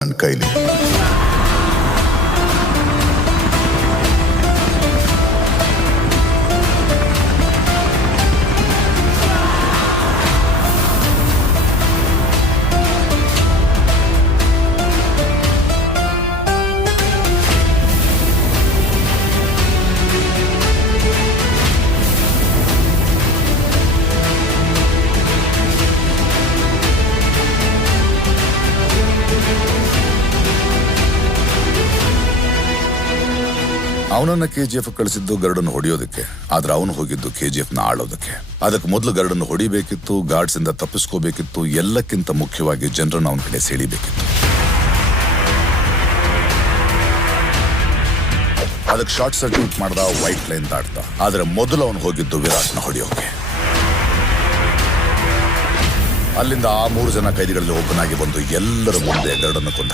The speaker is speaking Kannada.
ನನ್ನ ಕೈಲಿ ಅವನನ್ನ KGF ಕಳಿಸಿದ್ದು ಗರುಡನ್ನು ಹೊಡೆಯೋದಕ್ಕೆ, ಆದ್ರೆ ಅವನು ಹೋಗಿದ್ದು KGF ನ ಆಳೋದಕ್ಕೆ. ಅದಕ್ಕೆ ಮೊದಲು ಗರುಡನ್ನು ಹೊಡಿಬೇಕಿತ್ತು, ಗಾರ್ಡ್ಸ್ ಇಂದ ತಪ್ಪಿಸ್ಕೋಬೇಕಿತ್ತು, ಎಲ್ಲಕ್ಕಿಂತ ಮುಖ್ಯವಾಗಿ ಜನರನ್ನು ಅವನ ಕಡೆ ಸೆಳಿಬೇಕಿತ್ತು. ಅದಕ್ಕೆ ಶಾರ್ಟ್ ಸರ್ಕ್ಯೂಟ್ ಮಾಡ್ದ, ವೈಟ್ ಲೈನ್ ದಾಟ್ದ. ಆದ್ರೆ ಮೊದಲು ಅವನು ಹೋಗಿದ್ದು ವಿರಾಟ್ನ ಹೊಡೆಯೋಕೆ. ಅಲ್ಲಿಂದ ಆ 3 ಜನ ಕೈದಿಗಳಲ್ಲಿ ಒಬ್ಬನಾಗಿ ಬಂದು ಎಲ್ಲರ ಮುಂದೆ ಗರುಡನ್ನು ಕೊಂದ.